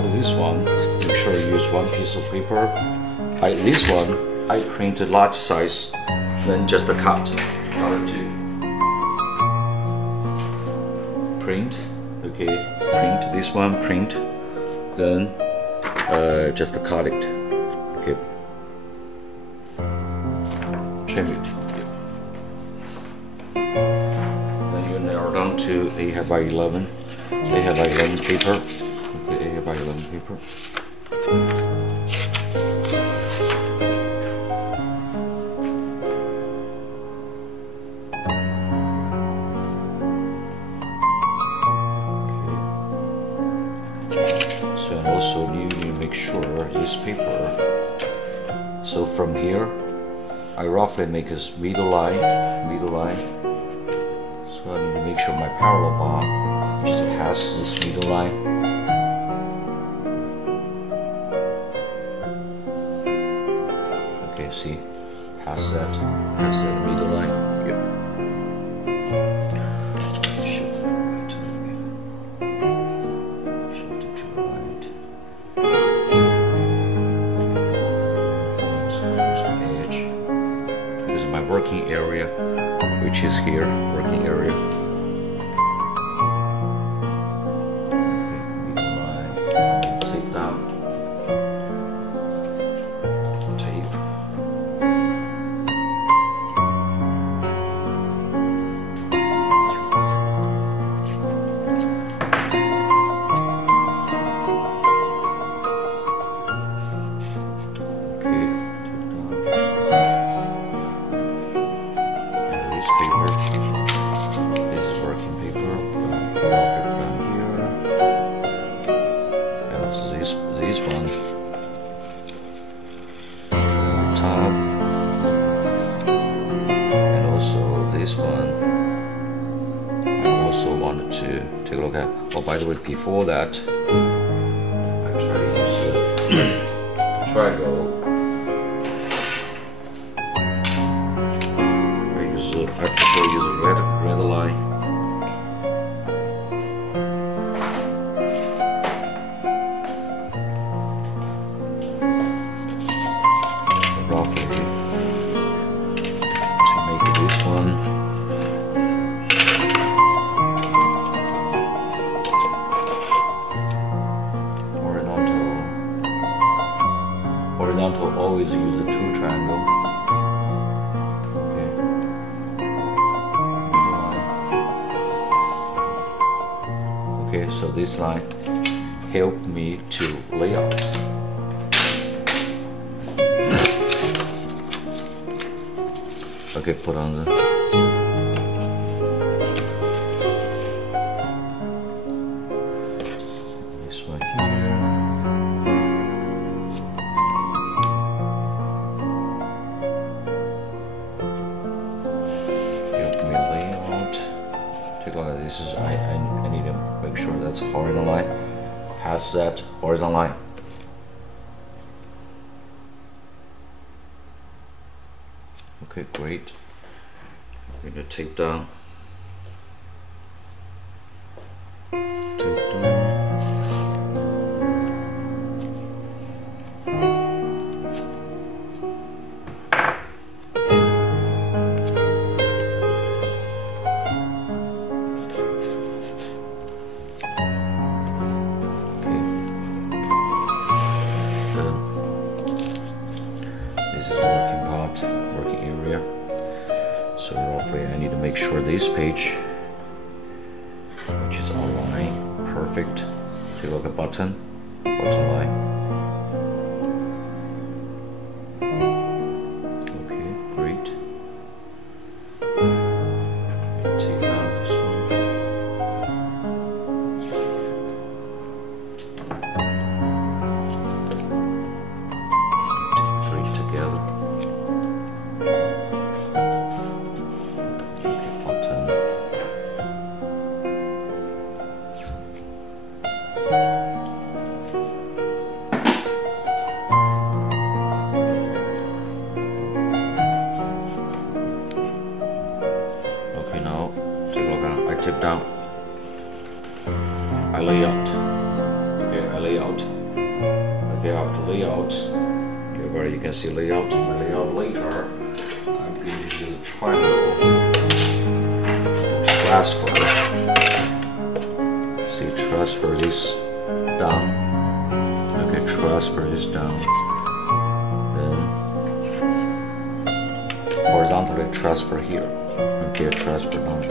layout this one, make sure you use one piece of paper. This one, I printed large size, then just a cut. Other two. Print, okay, print this one, print, then just cut it, okay, trim it. Then you narrow down to 8 by 11 paper. Okay, 8 by 11 paper. So and also you need to make sure this paper. So from here, I roughly make a middle line. So I need to make sure my parallel bar just passes this middle line. Okay, see, pass that middle line. Yep. Shift it right. Shift it to the right. Almost close to the edge. Because my working area, which is here, working area. Take a look at. Oh, by the way, before that, I try to use a triangle. I prefer to use a red line. Roughly to make this one. Horizontal, always use a two triangle. Okay. Middle line. Okay, so this line helped me to lay out. Okay, put on the this one here. This is I need to make sure that's horizontal line. Pass that horizontal line. Okay, great. We're gonna tape down. Tape down. Working area. So roughly I need to make sure this page, which is online, perfect. Take a look at button line. Okay, great. Take down this one. Take 3 together. everybody, you can see layout. Later, I'm going to use a triangle transfer. See, transfer this down. Okay, transfer this down. Then horizontally transfer here. Okay, transfer down.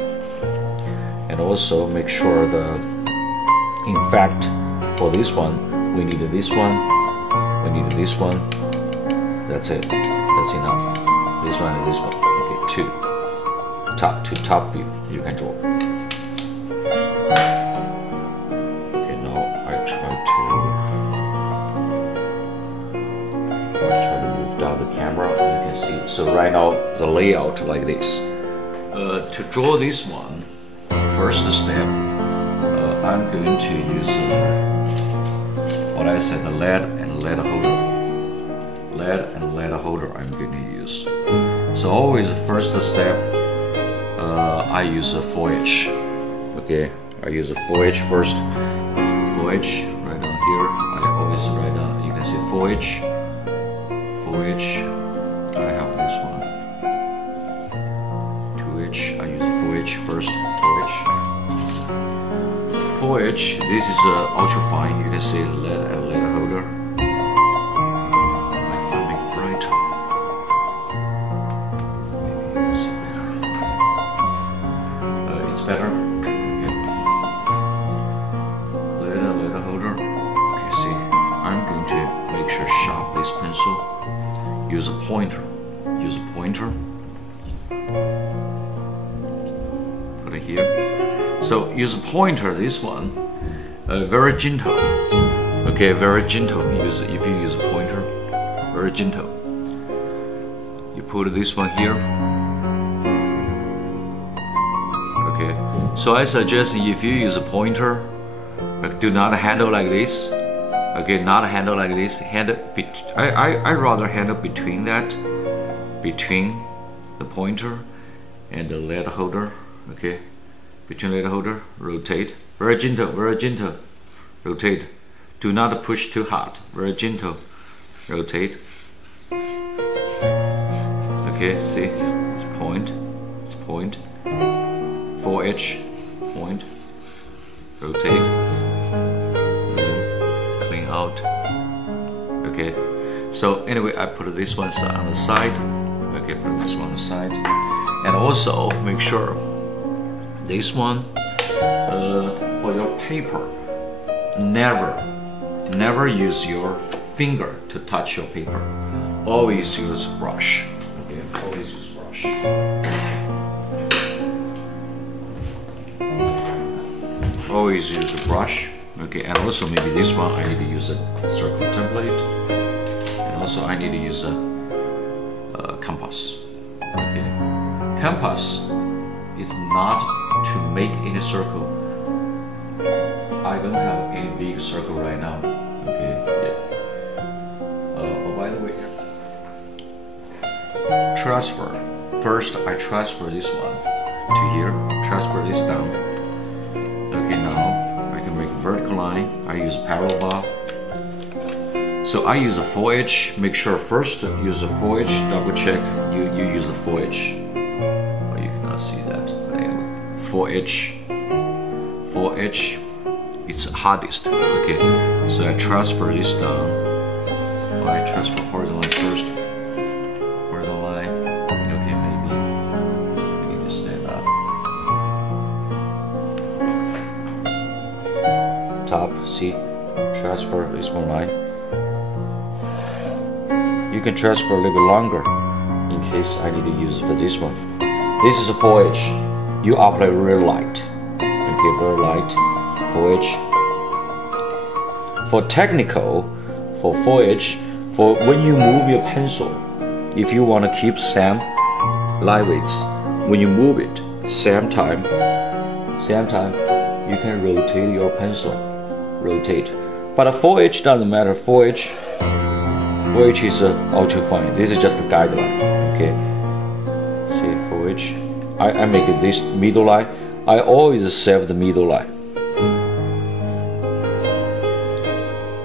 And also make sure in fact, for this one, we need this one. We need this one. That's it. That's enough. This one and this one. Okay, two top view you can draw. Okay, now I try to move down the camera. You can see. So right now the layout like this. To draw this one, first step, I'm going to use what I said, the lead and lead holder. Lead and lead holder I'm going to use. So always the first step, I use a 4H. Okay, I use a 4H first. 4H right down here. I always write down. You can see 4H. 4H. I have this one. 2H. I use a 4H first. 4H. 4H. This is ultra fine. You can see lead and lead holder. I make it bright. Better. Okay. Letter holder. Okay, see, I'm going to make sure sharp this pencil. Use a pointer. Use a pointer. Put it here. So use a pointer. This one, very gentle. Okay, very gentle. If you use a pointer, very gentle. You put this one here. Okay, so I suggest if you use a pointer, do not handle like this. Okay, not handle like this. I rather handle between the pointer and the lead holder. Okay, between lead holder, rotate. Very gentle, very gentle. Rotate. Do not push too hard. Very gentle. Rotate. Okay, see, it's point. It's point. 4H, point, rotate, clean out. Okay, so anyway, I put this one on the side. Okay, put this one on the side, and also make sure this one for your paper. Never use your finger to touch your paper. Always use brush. Okay, always use brush. Always use a brush. Okay, and also maybe this one I need to use a circle template, and also I need to use a compass. Okay, compass is not to make any circle. I don't have any big circle right now. Okay, yeah. Oh, by the way, transfer. First, I transfer this one to here. Transfer this down. Okay, now I can make a vertical line. I use a parallel bar. So I use a 4H. Make sure first use a 4H. Double check. You use the 4H. Oh, you cannot see that. But anyway, 4H. 4H. It's hardest. Okay. So I transfer this down. Oh, I transfer horizontal line first. Horizontal line. Okay, maybe we need to stand up. Top, see, transfer this one line. You can transfer a little bit longer in case I need to use it for this one. This is a 4H. You apply real light. Okay, very light. 4H. For technical, for 4H, for when you move your pencil, if you want to keep same lightweights, when you move it, same time, you can rotate your pencil. Rotate. But a 4H doesn't matter. 4H is ultra fine. This is just a guideline. Okay. See 4H. I make this middle line. I always save the middle line.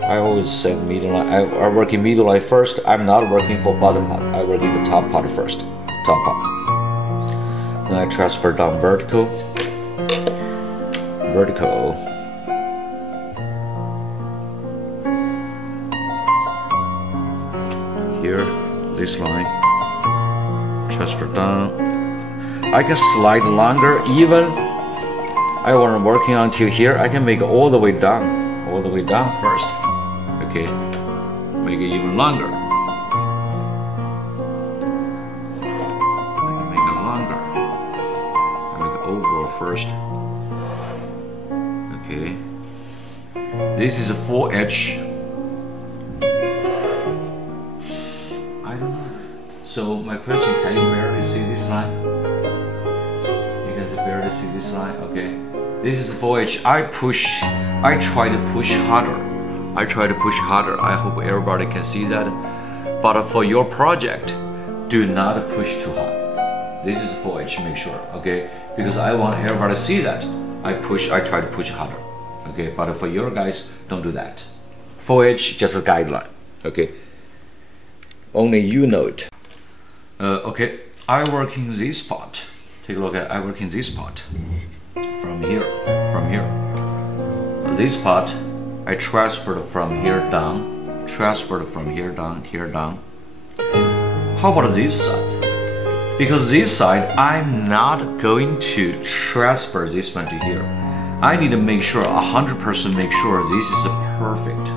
I always say middle line. I work in middle line first. I'm not working for bottom part. I work in the top part first. Top part. Then I transfer down vertical. Vertical. Here, this line. Transfer down. I can slide longer. Even I want to working until here. I can make it all the way down. All the way down first. Okay, make it even longer. I can make it longer. I make it overall first. Okay, this is a full edge. I don't know. So my question: can you barely see this line? You can barely see this line. Okay, this is a full edge. I try to push harder. I hope everybody can see that. But for your project, do not push too hard. This is full edge, make sure, okay? Because I want everybody to see that. I try to push harder, okay? But for your guys, don't do that. Full edge, just a guideline, okay? Only you know it. Okay, I work in this spot. Take a look at, I work in this spot. From here. This part, I transferred from here down, here down. How about this side? Because this side, I'm not going to transfer this one to here. I need to make sure, 100% make sure this is perfect.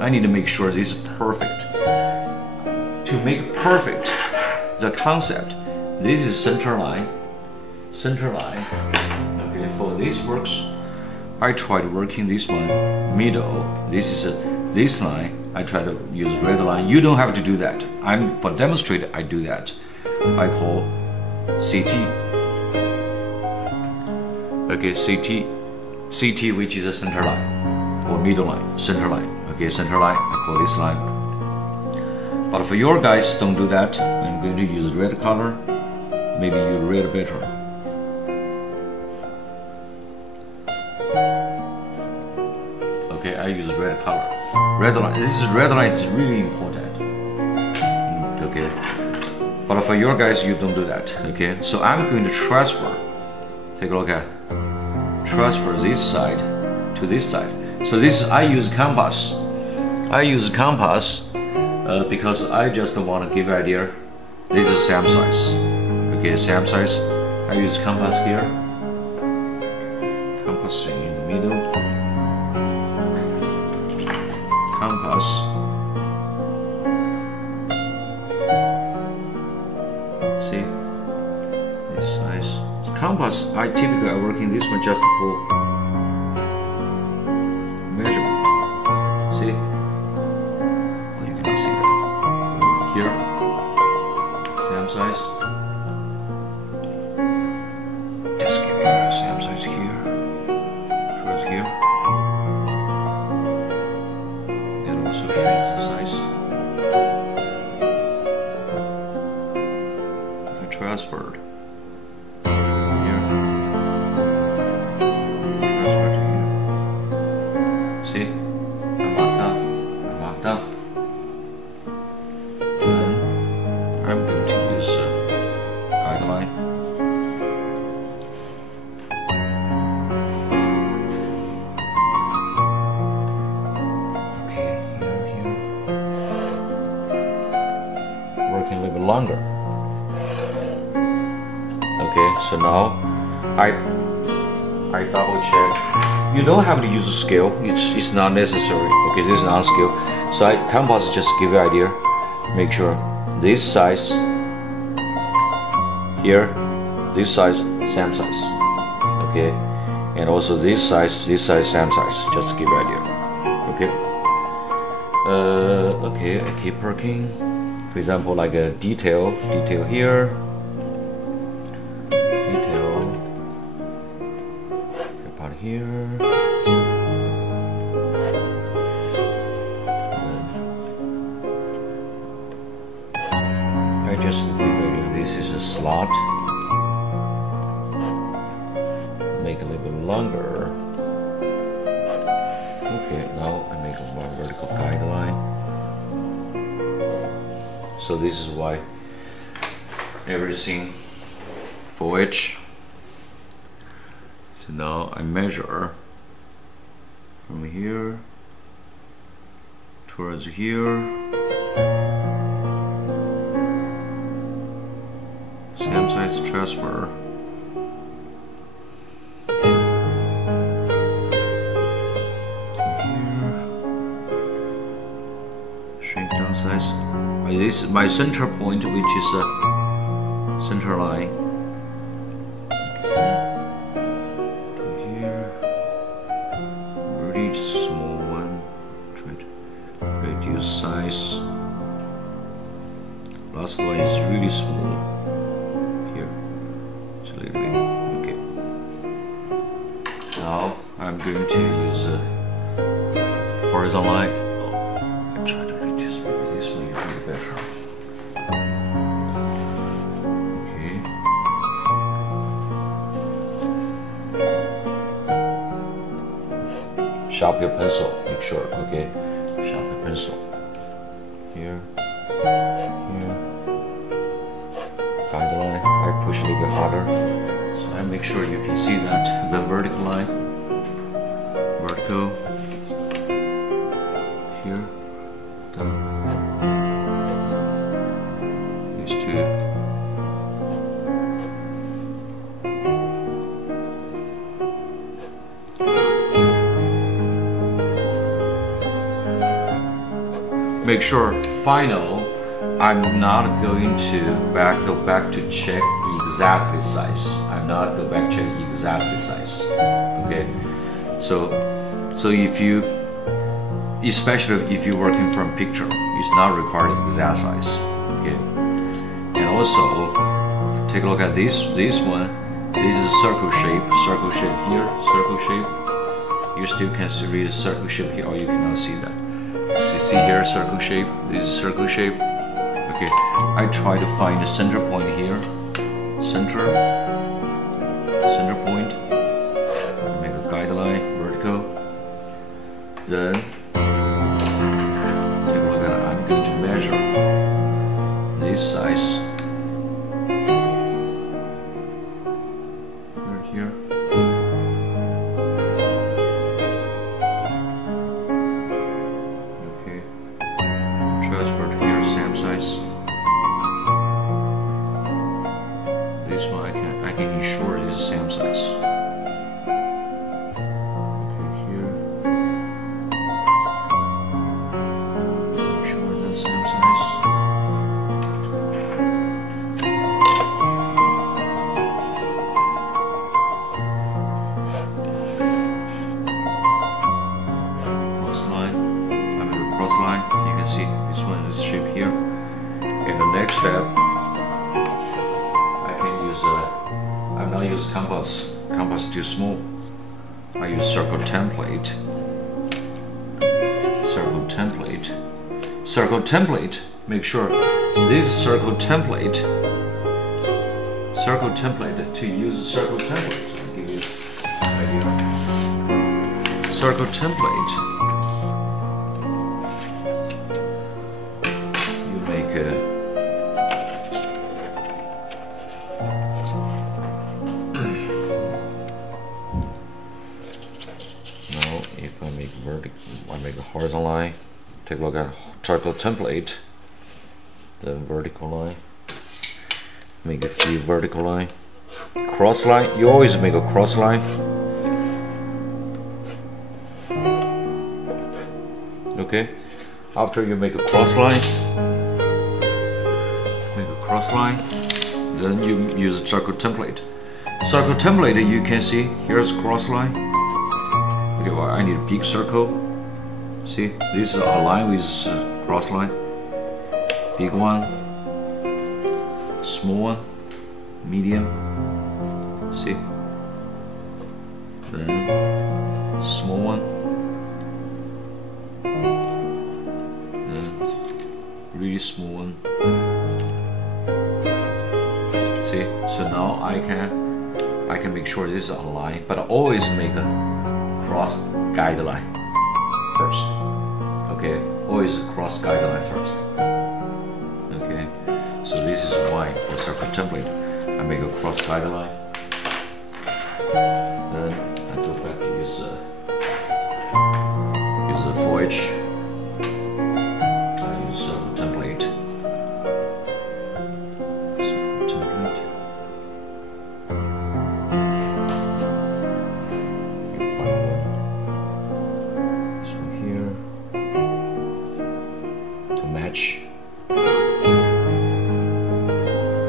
I need to make sure this is perfect. To make perfect, the concept, this is center line. Okay, for this works, I tried working this one middle. This is this line. I try to use red line. You don't have to do that. For demonstrate, I do that. I call CT. Okay, CT, which is a center line or middle line, center line. Okay, center line. I call this line. But for your guys, don't do that. I'm going to use red color. Maybe you red better. Okay, I use red color. Red line. Red line is really important. Okay, but for your guys, you don't do that. Okay, so I'm going to transfer. Take a look at transfer this side to this side. So this I use compass. Because I just want to give idea. This is same size. Okay, same size. I use compass here. Compass in the middle. Compass. See this size. Compass. I typically working this one just for measurement. See? Oh, you cannot see that. Here, same size. Just give it a same size here. Towards here. Also shrink the size. I transferred here. Transfer to here. See? I marked up. Then I'm going to use guideline. A little bit longer. Okay, so now I double check. You don't have to use a scale. It's not necessary. Okay, this is not scale. So compass just give you idea. Make sure this size here, this size, same size. Okay, and also this size, same size. Just give you idea. Okay. Okay, I keep working. For example, like a detail here, detail part here, I just this is a slot, make it a little bit longer. Okay, now I make make a vertical guideline. So this is why everything for which. So now I measure from here towards here. Same size transfer. Shrink down size. This is my center point, which is a center line. Okay. To here. Really small one. Try to reduce size. Last one is really small. Here. It's a little bit. Okay. Now I'm going to use a horizontal line. Sharp your pencil, make sure, okay? Sharp your pencil. Here, here. Guideline, I push a little bit harder. So I make sure you can see that. The vertical line. Vertical. Here. Down. These two. Make sure final, I'm not going to go back to check exactly size. I'm not go back check exactly size. Okay, so if you, especially if you're working from picture, it's not required exact size. Okay, and also take a look at this one. This is a circle shape here, circle shape. You still can see the circle shape here, or you cannot see that. See here, circle shape. This is circle shape. Okay, I try to find the center point here. Center point. Make a guideline, vertical. Then take a look at it. I'm going to measure this size. Here. Transfer to here, same size. This one I can ensure it is the same size. Okay, here. Make sure it's the same size. Cross line. I make a cross line. You can see this one is shape here. In the next step, I can use I'm not using compass. Compass is too small. I use circle template. Circle template. Circle template. Make sure this circle template. Circle template. To use a circle template, I'll give you an idea. Circle template. I make a horizontal line. Take a look at circle template. The vertical line. Make a few vertical line. Cross line. You always make a cross line. Okay. After you make a cross line, then you use a circle template. Circle template, you can see here's a cross line. Okay, well, I need a big circle. See, this is a line with a cross line. Big one, small one, medium. See, then small one, then really small one. See, so now I can make sure this is a line, but I always make a cross guideline first. Okay, always cross guideline first. Okay, so this is why for circle template, I make a cross guideline. Then I go back to use a 4H. I use circle template. Circle template. You find one. This one here. To match.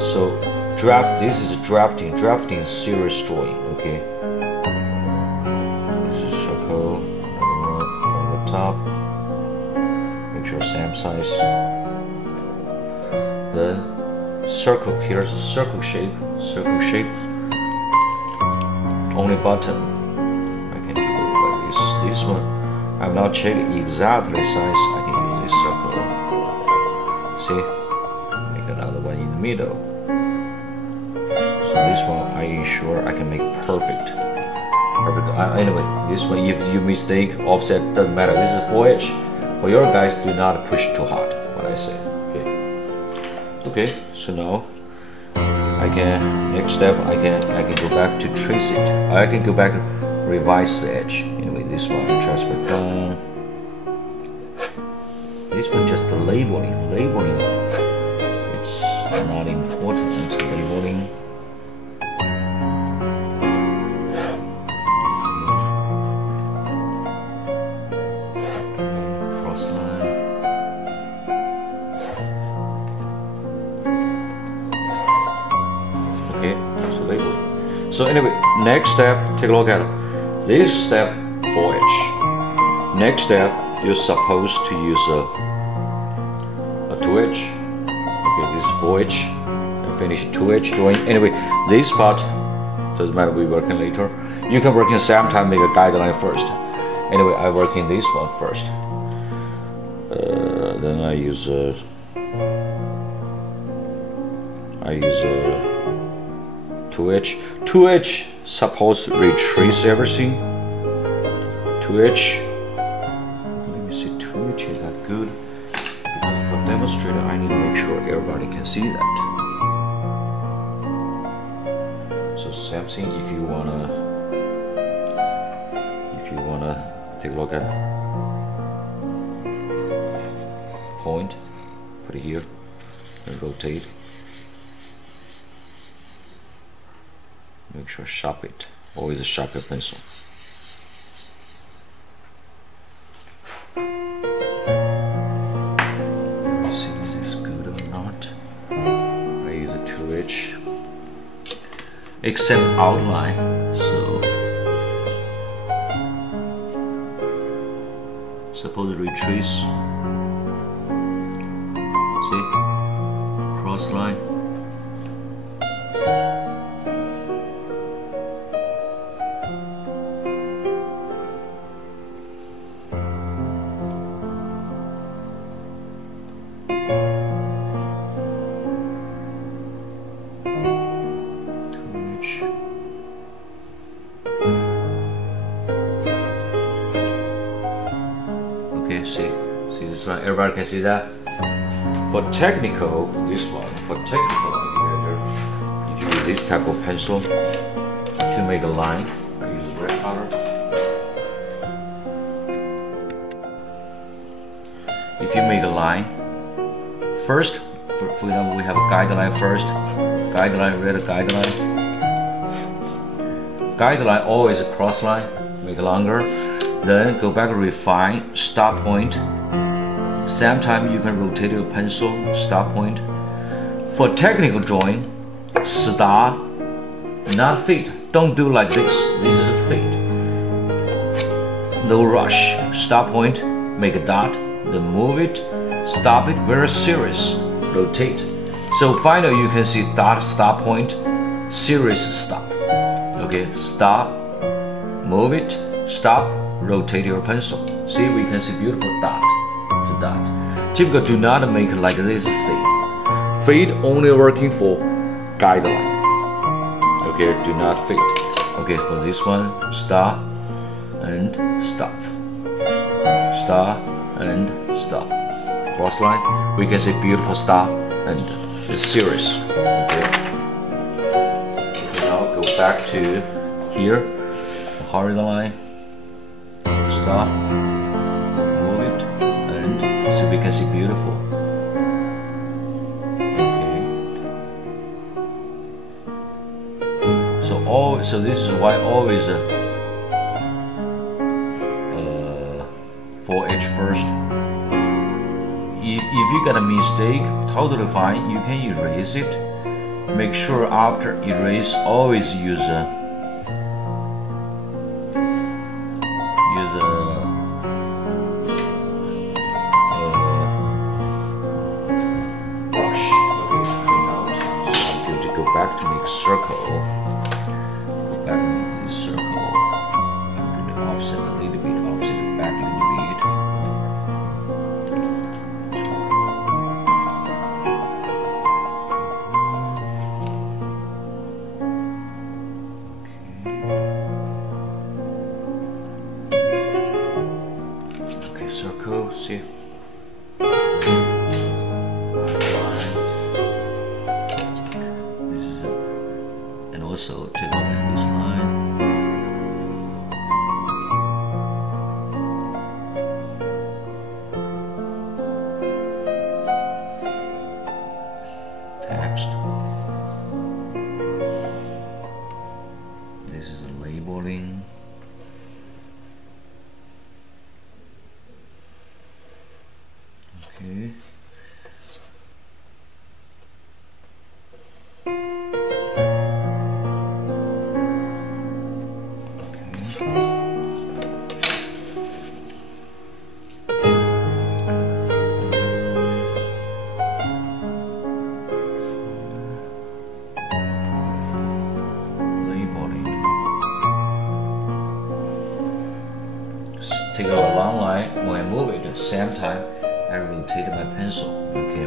So draft. This is drafting. Drafting is serious drawing. Okay. This is circle on the top. Make sure same size. Then circle. Here's a circle shape. Circle shape. Only button. I can do it like this. This one, I'm not checking exactly size. I can use this circle. See? Make another one in the middle. So this one, I ensure I can make perfect. Anyway, this one, if you mistake, offset doesn't matter. This is 4H. For your guys, do not push too hard. What I say. Okay. Okay. So now, I can next step. I can go back to trace it. I can go back and revise the edge. Anyway, this one I transfer down. This one just the labeling. Labeling. It's not important. Labeling. So anyway, next step, take a look at it. This step 4H. Next step, you're supposed to use a 2H. Okay, this is 4H. And finish 2H drawing. Anyway, this part doesn't matter. We working later. You can work in the same time. Make a guideline first. Anyway, I work in this one first. Then I use 2H. 2H supposed to retrace everything. 2H. Let me see, 2H is that good? Because for demonstrator, I need to make sure everybody can see that. So same thing. If you wanna take a look at point, put it here, and rotate. Make sure sharp it. Always sharp your pencil. Let's see if this is good or not. I use a 2H. Except outline. So suppose retrace. See? Cross line. See this one, everybody can see that? For technical, this one, for technical indicator, if you use this type of pencil to make a line, I use red color. If you make a line, first, for example, we have a guideline first, guideline, red guideline. Guideline always a cross line, make it longer. Then go back and refine, stop point. Same time you can rotate your pencil, stop point. For technical drawing, start, not fade. Don't do like this. This is a fade. No rush. Stop point, make a dot, then move it, stop it, very serious. Rotate. So finally you can see dot, stop point, serious stop. Okay, stop, move it, stop. Rotate your pencil. See, we can see beautiful dot to dot. Typical, do not make like this fade. Fade only working for guideline. Okay, do not fade. Okay, for this one, stop and stop. Stop and stop. Cross line, we can say beautiful stop and it's serious. Okay. Now go back to here, horizontal line, stop, move it, and so we can see beautiful. Okay. So this is why always 4H first. If you got a mistake, totally fine, you can erase it. Make sure after erase, always use a brush. Okay, clean out. So I'm going to go back to make a circle. Go back and make this circle. I'm going to offset a little bit, offset it back a little bit. Circle, see? This is it. And also take a look at this line. Text. This is a labeling. Okay. Labeling. Take out a long line. When I move it at the same time, I rotate my pencil. Okay.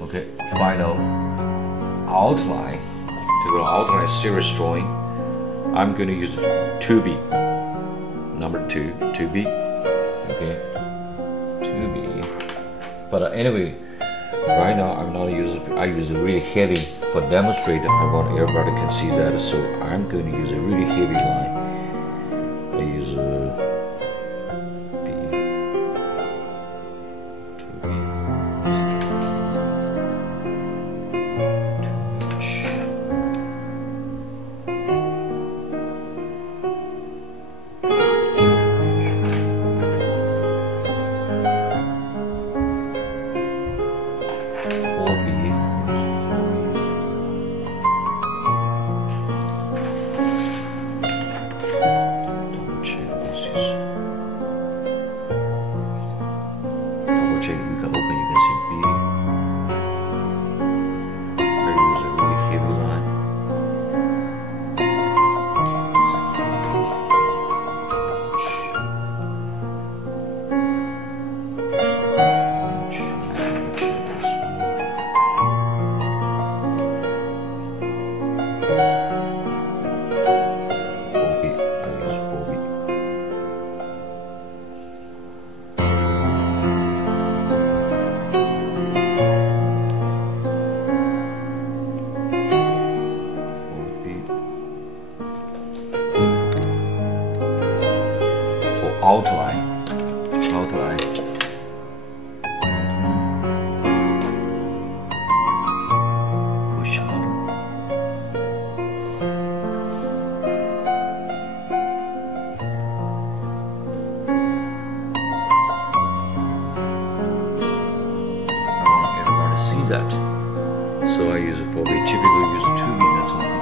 Okay, final outline. To go outline serious drawing, I'm going to use 2B. Number 2B. Okay, 2B. But anyway, right now I'm not using. I use a really heavy for demonstrate. I want everybody can see that, so I'm going to use a really heavy line. I use B. 2B. You can open, you can see B. I use a really heavy line. Outline. Push harder. I want everybody to see that. So I use a 4B. Typically use a 2B, that's okay.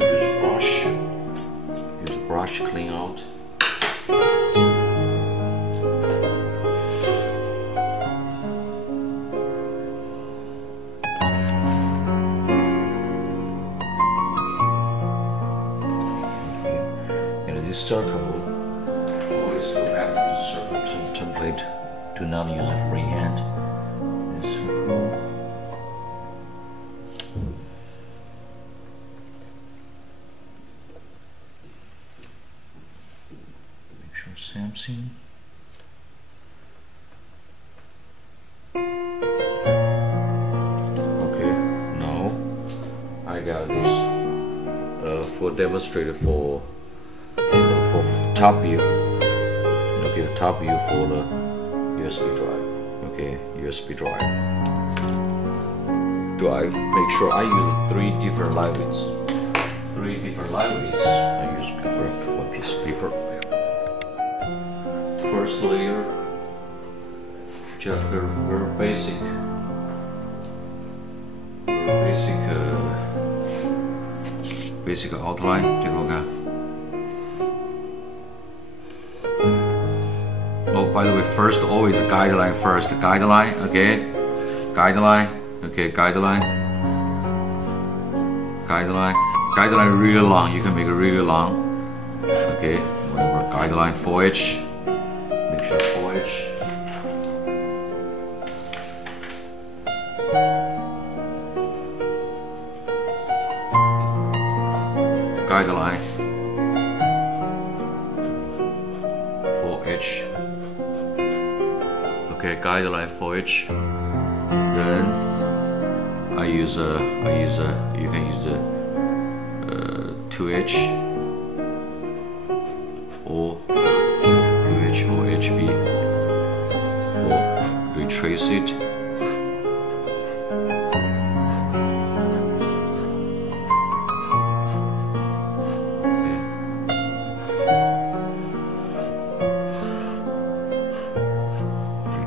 sure use a brush. Use a brush to clean out. Circle, always go back to the circle template. Do not use a freehand. Circle. Make sure same scene. Okay, now I got this for demonstrated for top view. Okay, top view for the USB drive. Okay, USB drive. Make sure I use 3 different live reads. 3 different live reads. I use paper, 1 piece of paper. First layer, just a very basic, basic outline. Take a look at. Oh, by the way, first always guideline first. Guideline, okay. Guideline, okay. Guideline. Guideline really long. You can make it really long. Okay. Whatever. Guideline 4H. Make sure 4H. Guideline 4H. Okay, guideline 4H. Then you can use a 2H or 2H or HB for retrace it.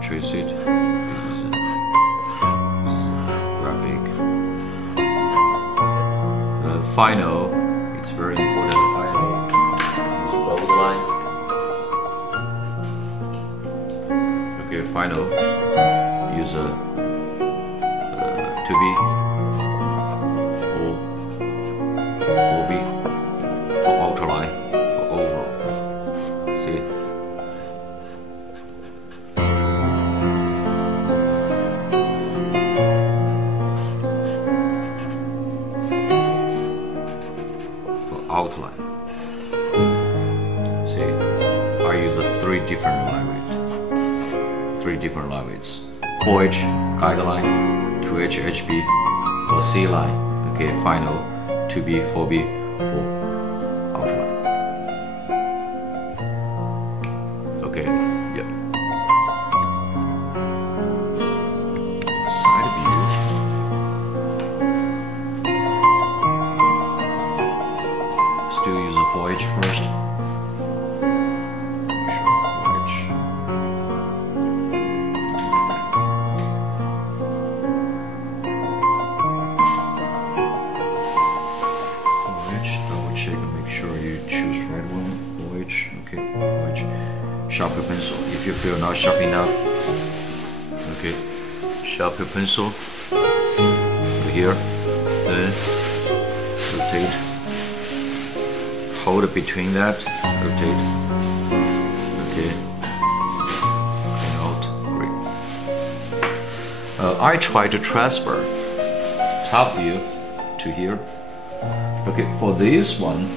Trace it. This is a graphic. Final, it's very important. Final is bold line. Okay, final use a 2B or 4B for outline for overall. See. Outline. See, I use 3 different line weights. 3 different line weights. 4H guideline, 2H HB for C line. Okay, final 2B, 4B for outline. Okay, yep. Side view. Still use a 4H first. Sure, 4H. 4H, double check and make sure you choose right one. 4H, okay, 4H. Sharpen pencil. If you feel not sharp enough, okay, sharpen pencil over here, then rotate. Hold it between that, rotate. Okay. Clean out. Great. I try to transfer top view to here. Okay, for this one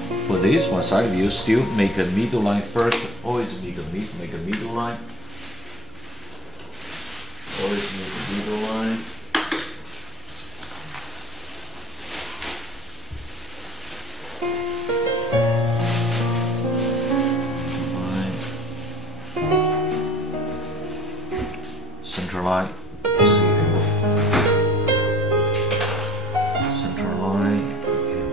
side view, still make a middle line first. Always make a middle line. Always make a middle line. Center line, center line, okay.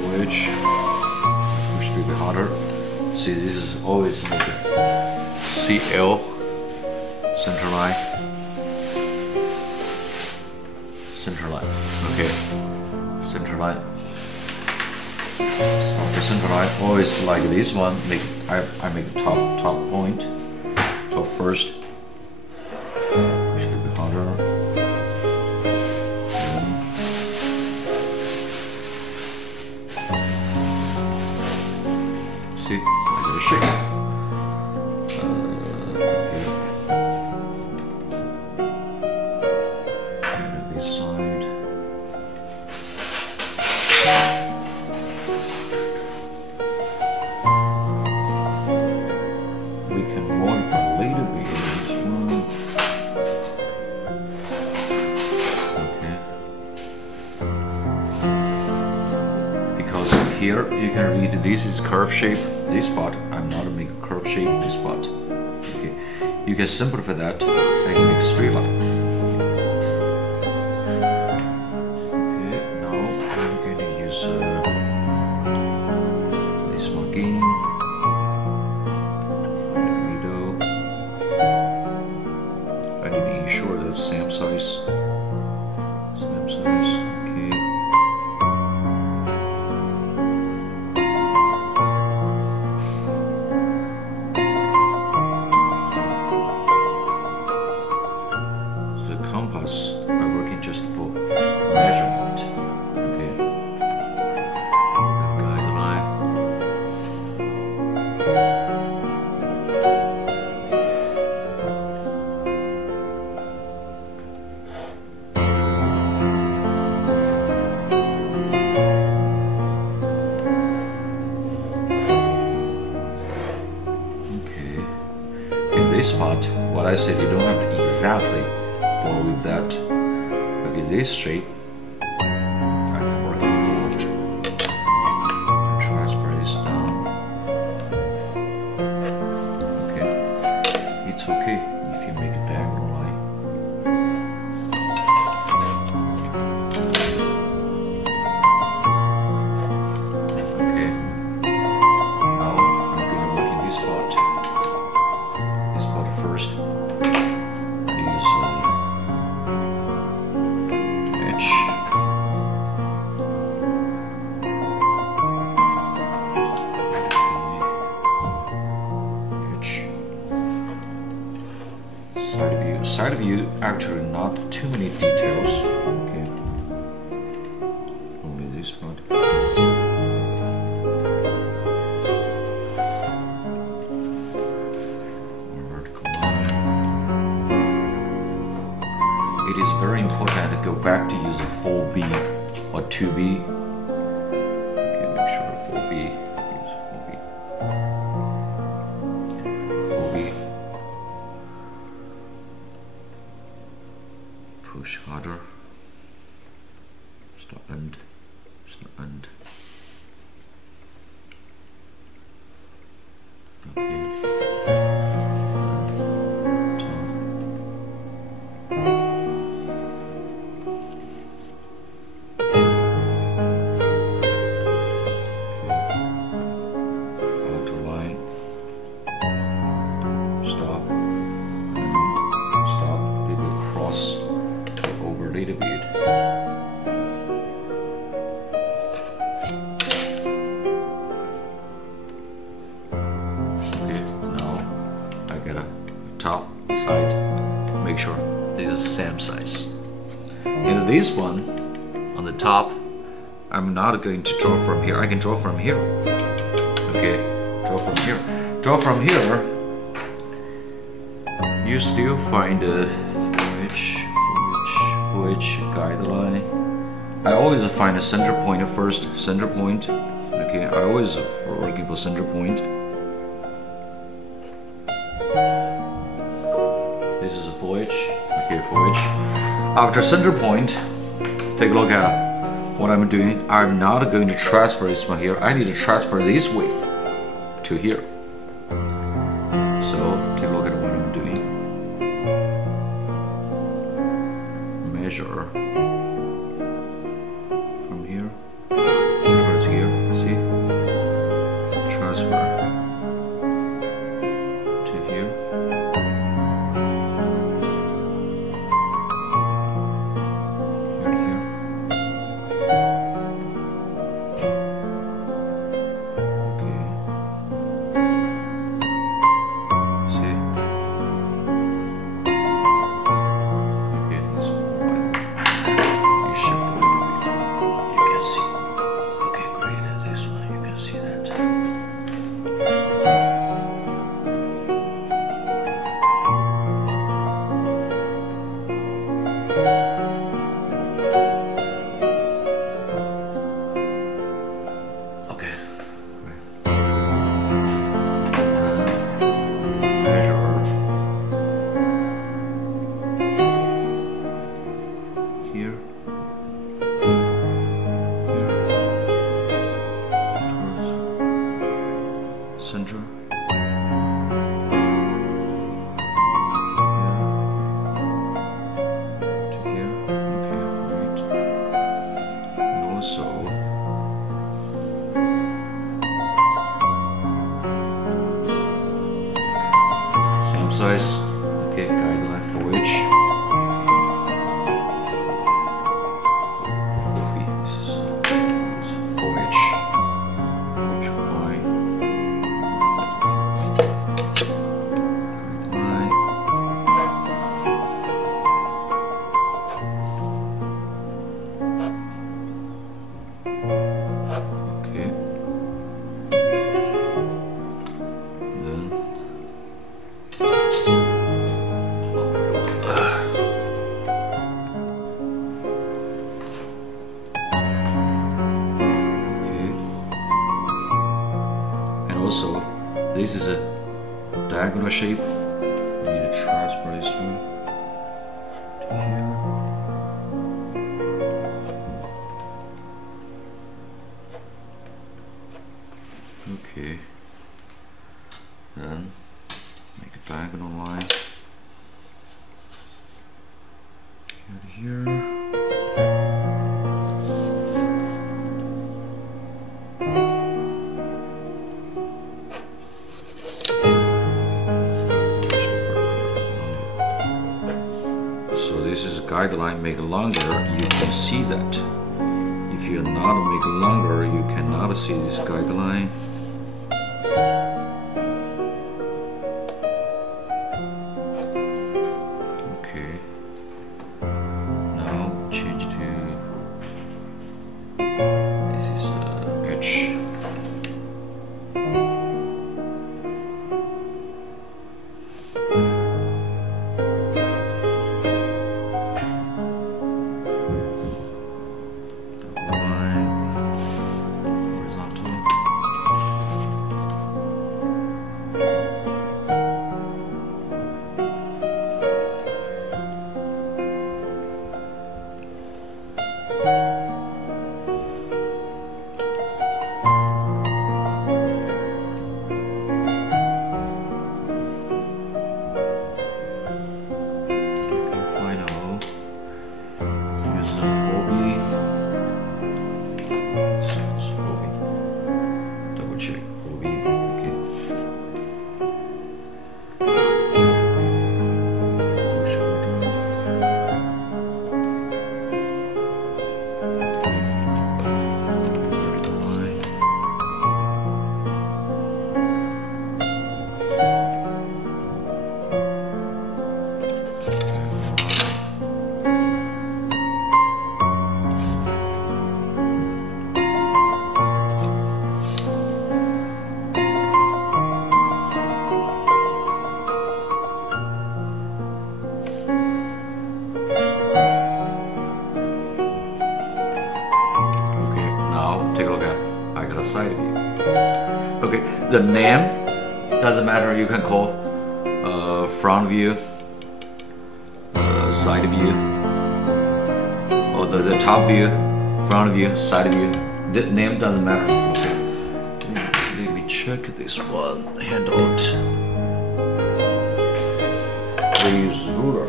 4H, push a little bit harder. See, this is always like a CL, center line, okay. center line. Start the center line. Always like this one. I make the top point. Top first. Push a little bit harder. See, I get a shape. This side. We can modify a little bit this one. Okay. Because here you can read this is curve shape. This spot, I'm not make a curve shape in this spot. Okay. You can simplify that and make a straight line. Okay, now I'm going to use this one again. Find the middle. I need to ensure that same size. Same size, okay. Compass, I'm working just for measurement. Okay. Guideline. Okay. In this spot, what I said, you don't have to exactly follow with that. Okay, this shape I'm working for. Transfer this down. Okay, it's okay if you make a diagonal line. Okay, now I'm going to work in this spot. This spot first. Side view, actually not too many details. Okay. Only this part. Vertical line. It is very important to go back to use a 4B or 2B. Okay, make sure 4B. Use 4B. 4B. Push harder. Stop end. Stop end. Okay. Outer line. Stop. And stop. It will cross over a little bit. Okay, now I get a top side. Make sure this is the same size. And this one on the top, I'm not going to draw from here. I can draw from here. Okay, draw from here. Draw from here. You still find a for each guideline. I always find a center point first. Center point. Okay, I always working for center point. This is a for each. Okay, for each. After center point, take a look at what I'm doing. I'm not going to transfer this one here. I need to transfer this width to here. So take a look at what I'm doing. Measure from here towards here. See? Transfer to here. Here to here. Okay. Then okay. And also, this is a diagonal shape. You need to transfer this one to here. Okay, then make a diagonal line here to here. So this is a guideline, make it longer, you can see that. If you're not make it longer, you cannot see this guideline. Okay. Now change to this is edge. Side view. Okay, the name doesn't matter. You can call front view, side view, or the top view, front view, side view. The name doesn't matter. Okay. Let me check this one. Handout. We use ruler.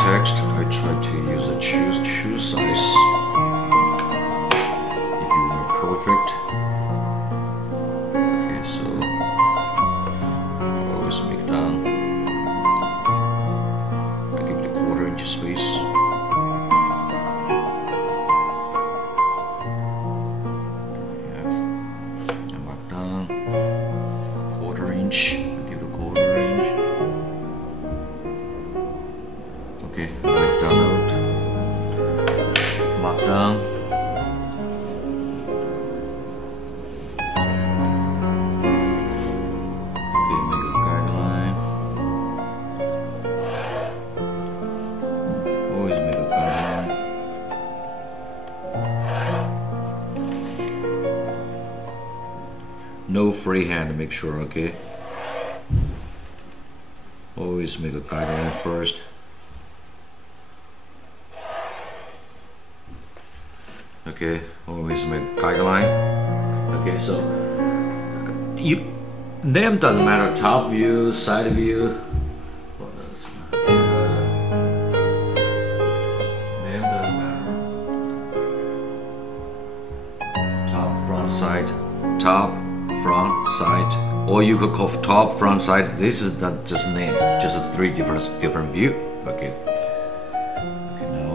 Text, I try to use a shoe size. If you want perfect. Okay, so always make down. I give it a 1/4 inch space. I mark down 1/4 inch. I give it a 1/4 inch. Okay, mark down out, mark down. Okay, make a guideline. Always make a guideline. No freehand, make sure, okay? Always make a guideline first. Okay, always make guideline. Okay, so name doesn't matter. Top view, side view. Name doesn't matter. Top, front, side. Top, front, side. Or you could call top, front, side. This is not just name, just 3 different view. Okay. Okay, now.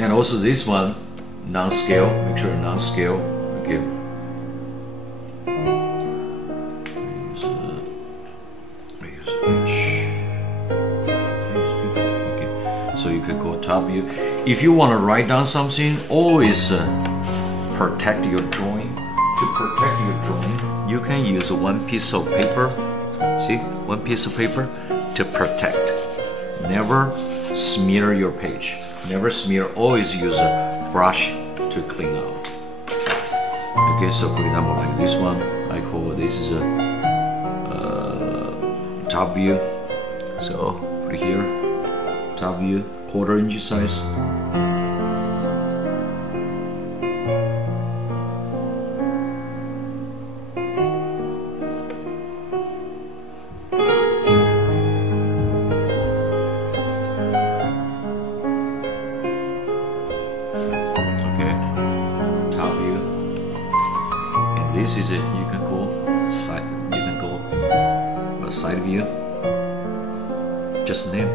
And also this one, non-scale. Make sure non-scale. Okay. Use H. Okay. So you can go top view. If you want to write down something, always protect your drawing. To protect your drawing, you can use one piece of paper. See, one piece of paper to protect. Never smear your page. Never smear. Always use a brush to clean out. Okay, so for example, like this one, I call this is a top view. So put it here, top view, 1/4 inch size. This is it. You can go side. You can go a side view. Just name.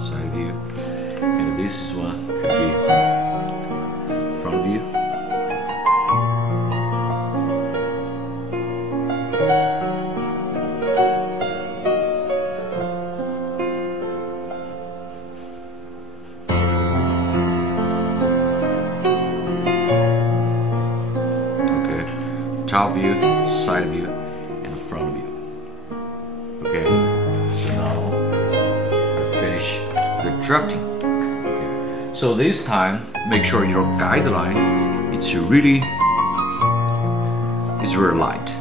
Side view. And this is one could be front view. Top view, side view, and front view. Okay, so now I finish the drafting. Okay. So this time, make sure your guideline it's really light.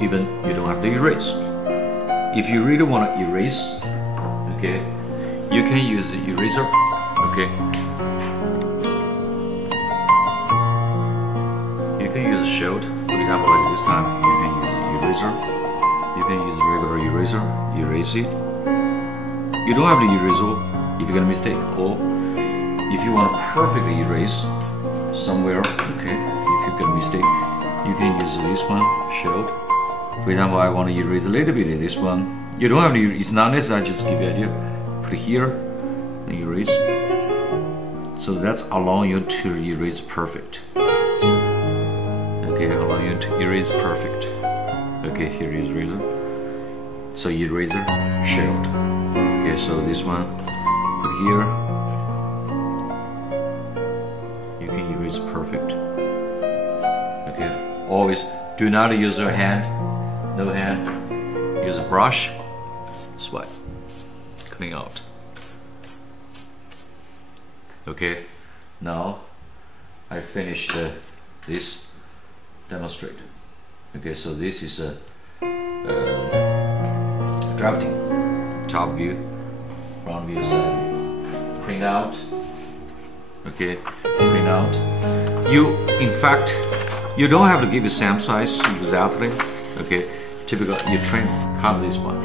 Even you don't have to erase. If you really want to erase, okay, you can use the eraser. Okay. You can use a shield. For example, like this time, you can use eraser. You can use regular eraser, erase it. You don't have to erase all if you get a mistake. Or if you want to perfectly erase somewhere, okay, if you get a mistake, you can use this one, shield. For example, I want to erase a little bit of this one. You don't have to, it's not necessary, just give you an idea. Put it here and erase. So that's allowing you to erase perfect. Okay, allow you to erase perfect. Okay, here is eraser. So eraser, shield. Okay, so this one, put here. You can erase perfect. Okay, always do not use your hand. No hand. Use a brush. Swipe. Clean out. Okay, now I finished this. Demonstrate. Okay, so this is a drafting. Top view, front view, side view. Print out. Okay, print out. You, in fact, you don't have to give the same size exactly. Okay, typical. You color this one.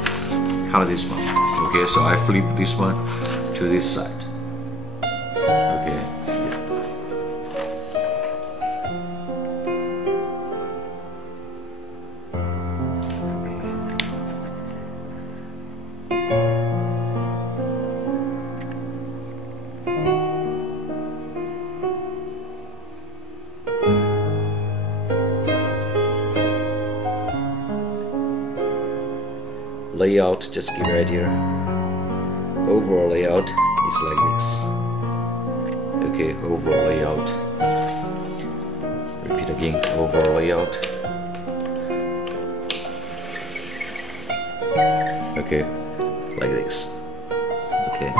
Color this one. Okay, so I flip this one to this side. Okay. Layout, just give you an idea. Overall layout is like this. Okay, overall layout. Repeat again, overall layout. Okay, like this. Okay.